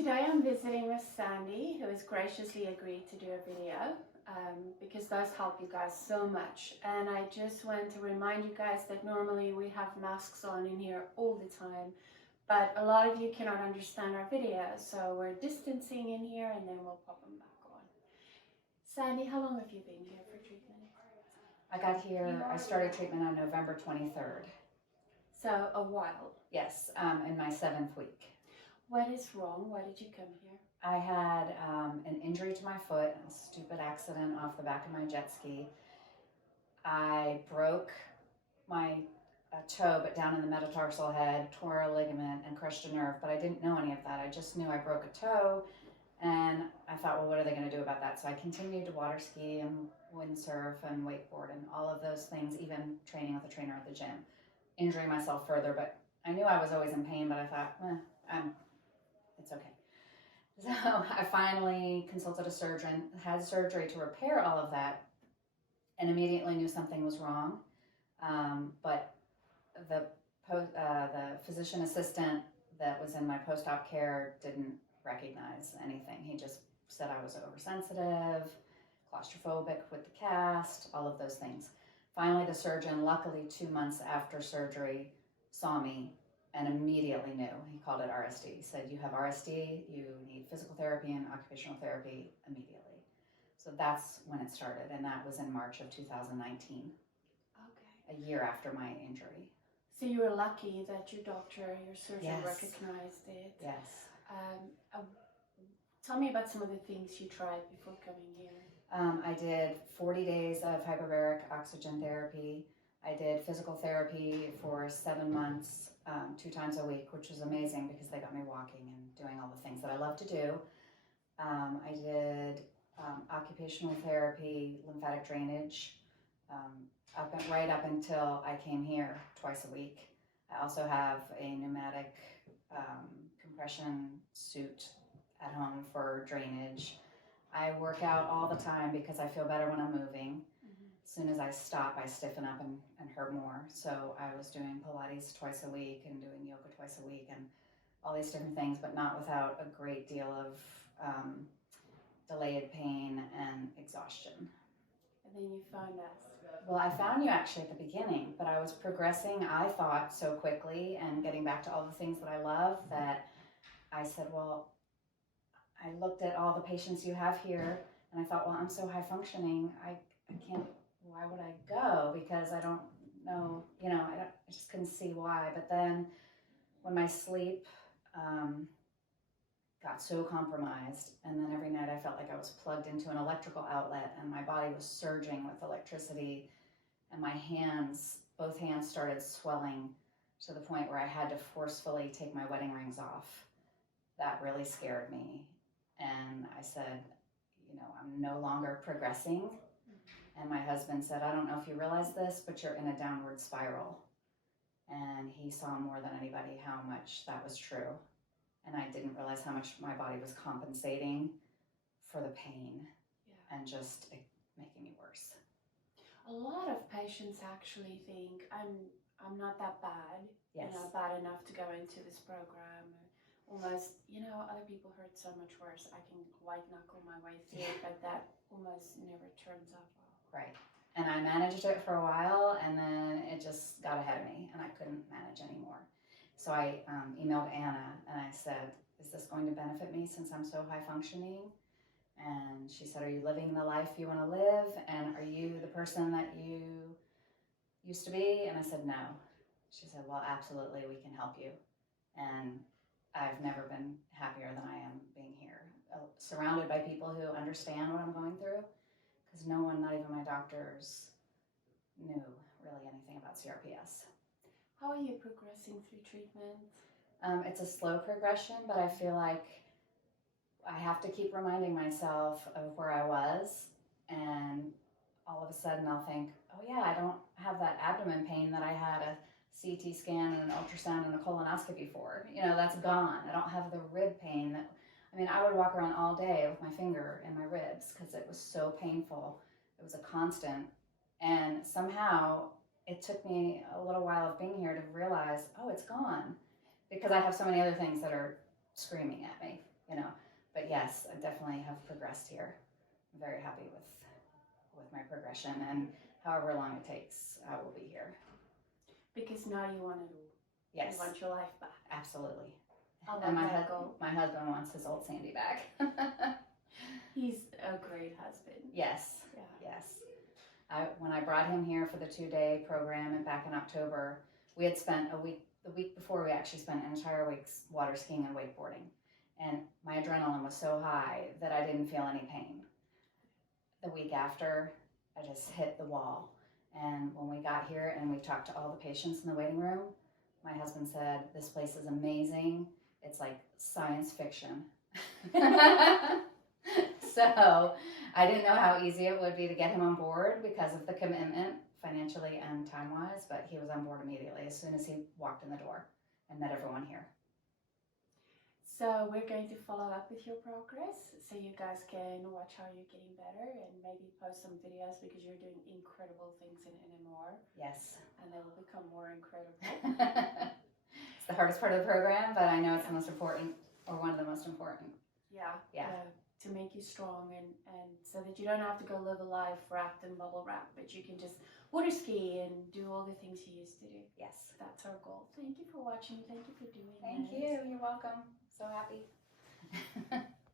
Today I'm visiting with Sandy, who has graciously agreed to do a video because those help you guys so much. And I just want to remind you guys that normally we have masks on in here all the time, but a lot of you cannot understand our videos, so we're distancing in here and then we'll pop them back on. Sandy, how long have you been here for treatment? I started treatment on November 23rd. So a while. Yes, in my 7th week. What is wrong? Why did you come here? I had an injury to my foot, a stupid accident off the back of my jet ski. I broke my toe, but down in the metatarsal head, tore a ligament and crushed a nerve, but I didn't know any of that. I just knew I broke a toe, and I thought, well, what are they going to do about that? So I continued to water ski and windsurf and wakeboard and all of those things, even training with a trainer at the gym, injuring myself further. But I knew I was always in pain, but I thought, it's okay. So I finally consulted a surgeon, had surgery to repair all of that, and immediately knew something was wrong. But the physician assistant that was in my post-op care didn't recognize anything. He just said I was oversensitive, claustrophobic with the cast, all of those things. Finally, the surgeon, luckily 2 months after surgery, saw me and immediately knew. He called it RSD. He said, you have RSD, you need physical therapy and occupational therapy immediately. So that's when it started, and that was in March of 2019. Okay. A year after my injury. So you were lucky that your doctor, your surgeon, Yes. recognized it. Yes. Tell me about some of the things you tried before coming here. I did 40 days of hyperbaric oxygen therapy. I did physical therapy for 7 months, 2 times a week, which was amazing because they got me walking and doing all the things that I love to do. I did occupational therapy, lymphatic drainage, right up until I came here twice a week. I also have a pneumatic compression suit at home for drainage. I work out all the time because I feel better when I'm moving. As soon as I stop, I stiffen up and hurt more. So I was doing Pilates twice a week and doing yoga twice a week and all these different things, but not without a great deal of delayed pain and exhaustion. And then you found us. Well, I found you actually at the beginning, but I was progressing, I thought, so quickly and getting back to all the things that I love that I said, well, I looked at all the patients you have here and I thought, well, I'm so high functioning, I can't, why would I go? Because I don't know, I just couldn't see why. But then when my sleep got so compromised, and then every night I felt like I was plugged into an electrical outlet and my body was surging with electricity, and my hands, both hands started swelling to the point where I had to forcefully take my wedding rings off. That really scared me. And I said, I'm no longer progressing. And my husband said, I don't know if you realize this, but you're in a downward spiral. And he saw more than anybody how much that was true. And I didn't realize how much my body was compensating for the pain and just making me worse. A lot of patients actually think I'm not that bad, yes. Bad enough to go into this program. Almost, other people hurt so much worse. I can white knuckle my way through it, but that almost never turns up well. Right. And I managed it for a while, and then it just got ahead of me, and I couldn't manage anymore. So I emailed Anna, and I said, is this going to benefit me since I'm so high functioning? And she said, are you living the life you want to live? And are you the person that you used to be? And I said, no. She said, well, absolutely, we can help you. And I've never been happier than I am being here, surrounded by people who understand what I'm going through, because no one, not even my doctors, knew really anything about CRPS. How are you progressing through treatment? It's a slow progression, but I feel like I have to keep reminding myself of where I was, and all of a sudden I'll think, oh yeah, I don't have that abdomen pain that I had a CT scan and an ultrasound and a colonoscopy for. That's gone. I don't have the rib pain that, I would walk around all day with my finger in my ribs because it was so painful. It was a constant. And somehow it took me a little while of being here to realize, oh, it's gone. Because I have so many other things that are screaming at me, yes, I definitely have progressed here. I'm very happy with my progression, and however long it takes, I will be here. Because now you want to, Yes, you want your life back. absolutely. I love And that goal. my husband wants his old Sandy back. He's a great husband. Yes, Yeah. yes. When I brought him here for the 2-day program and back in October, we had spent the week before we actually spent an entire week's water skiing and wakeboarding. And my adrenaline was so high that I didn't feel any pain. The week after, I just hit the wall. And when we got here and we talked to all the patients in the waiting room, my husband said, "This place is amazing. It's like science fiction." So I didn't know how easy it would be to get him on board because of the commitment, financially and time-wise, but he was on board immediately as soon as he walked in the door and met everyone here. So we're going to follow up with your progress so you guys can watch how you're getting better and maybe post some videos because you're doing incredible things in NMR. Yes. And they will become more incredible. It's the hardest part of the program, but I know it's the most important, or one of the most important. Yeah. Yeah. To make you strong and so that you don't have to go live a life wrapped in bubble wrap, but you can just water ski and do all the things you used to do. Yes. That's our goal. Thank you for watching. Thank you for doing Thank this. you. You're welcome. So happy.